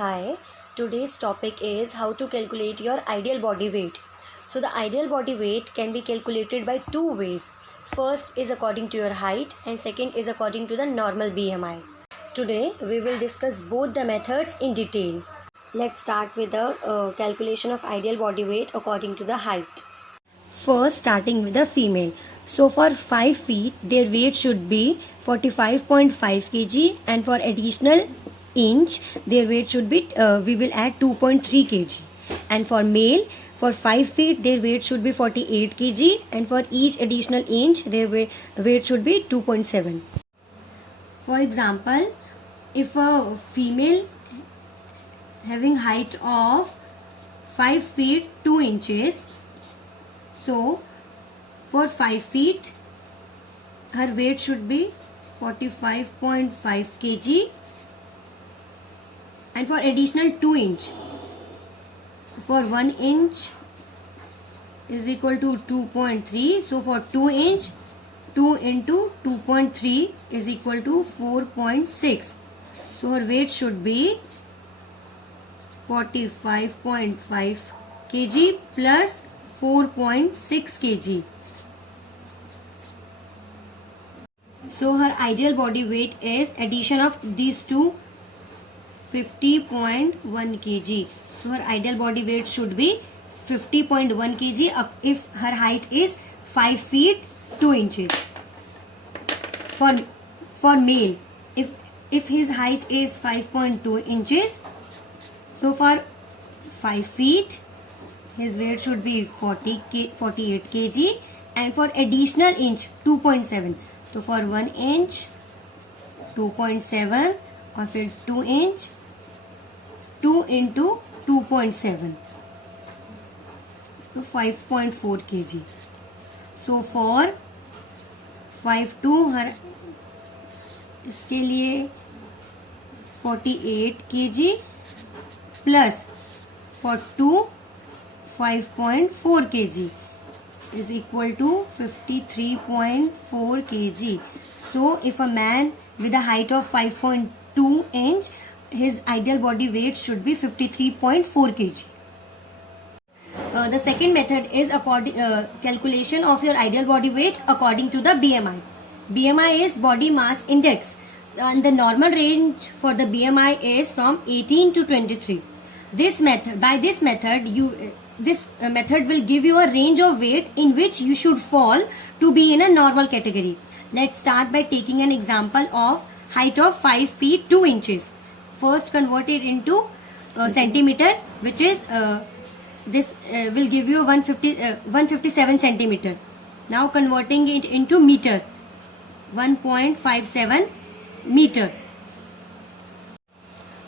Hi, today's topic is how to calculate your ideal body weight. So, the ideal body weight can be calculated by two ways. First is according to your height, and second is according to the normal BMI. Today, we will discuss both the methods in detail. Let's start with the calculation of ideal body weight according to the height. First, starting with the female. So, for 5 feet, their weight should be 45.5 kg, and for additional inch, their weight should be, we will add 2.3 kg. And for male, for 5 feet, their weight should be 48 kg, and for each additional inch, their weight should be 2.7. For example, if a female having height of 5 feet 2 inches, so for 5 feet her weight should be 45.5 kg, and for additional 2 inch, for 1 inch is equal to 2.3, so for 2 inch 2 into 2.3 is equal to 4.6, so her weight should be 45.5 kg plus 4.6 kg. So her ideal body weight is addition of these two 50.1 kg. So her ideal body weight should be 50.1 kg if her height is 5 feet 2 inches. For male, if his height is 5.2 inches, so for 5 feet his weight should be 48 kg, and for additional inch 2.7. So for 1 inch 2.7, or for 2 inch 2 into 2.7, so 5.4 kg. So for 5 her इसके लिए 48 kg plus for 2 5.4 kg is equal to 53.4 kg. So if a man with a height of 5.2 inch, his ideal body weight should be 53.4 kg. The second method is calculation of your ideal body weight according to the BMI. BMI is body mass index, and the normal range for the BMI is from 18 to 23. This method will give you a range of weight in which you should fall to be in a normal category. Let's start by taking an example of height of 5 feet 2 inches. First, convert it into centimeter, which is this will give you 157 centimeter. Now converting it into meter, 1.57 meter.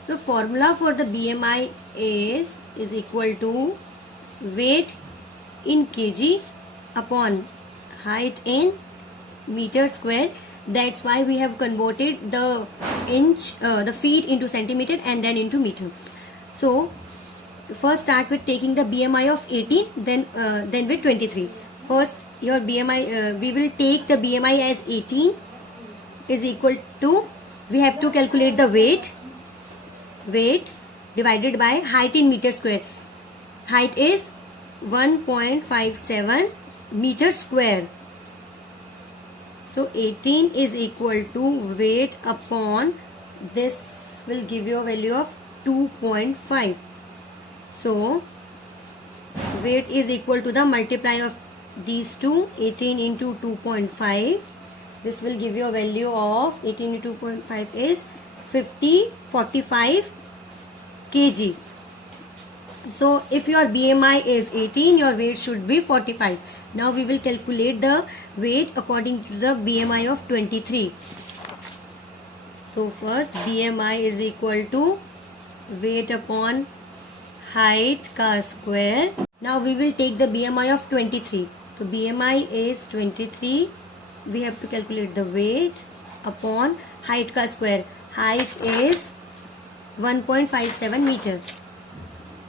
The formula for the BMI is equal to weight in kg upon height in meter square. That's why we have converted the feet into centimeter and then into meter. So first start with taking the BMI of 18, then with 23. First your BMI, we will take the BMI as 18 is equal to, we have to calculate the weight divided by height in meter square. Height is 1.57 meter square. So 18 is equal to weight upon this will give you a value of 2.5. So weight is equal to the multiply of these two, 18 into 2.5. This will give you a value of 18 into 2.5 is 45 kg. So if your BMI is 18, your weight should be 45. Now we will calculate the weight according to the BMI of 23. So first BMI is equal to weight upon height ka square. Now we will take the BMI of 23. So BMI is 23. We have to calculate the weight upon height ka square. Height is 1.57 meter.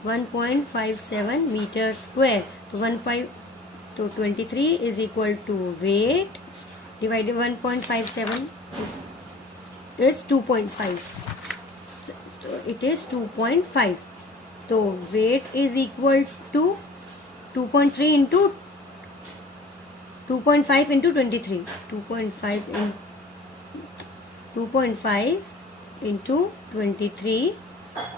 1.57 meter square. So 23 is equal to weight divided 1.57 is 2.5. it is 2.5. So weight is equal to 2.3 into 2.5 into 23. 2.5 into 23.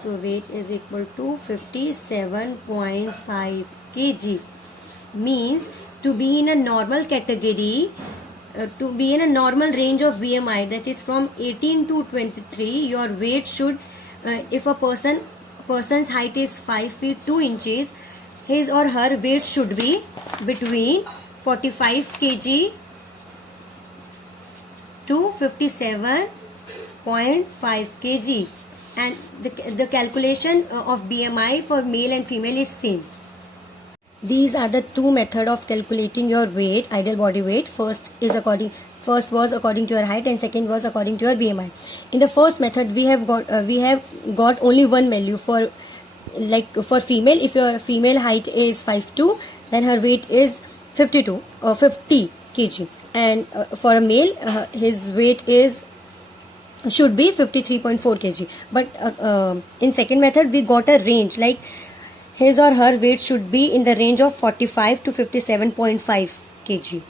So weight is equal to 57.5 kg. Means to be in a normal category, to be in a normal range of BMI, that is from 18 to 23, your weight should, if a person's height is 5 feet 2 inches, his or her weight should be between 45 kg to 57.5 kg, and the calculation of BMI for male and female is same. These are the two methods of calculating your weight, ideal body weight. First was according to your height, and second was according to your BMI. In the first method, we have got only one value for female. If your female height is 5'2", then her weight is 50 kg, and for a male, his weight should be 53.4 kg. But in second method, we got a range, like his or her weight should be in the range of 45 to 57.5 kg.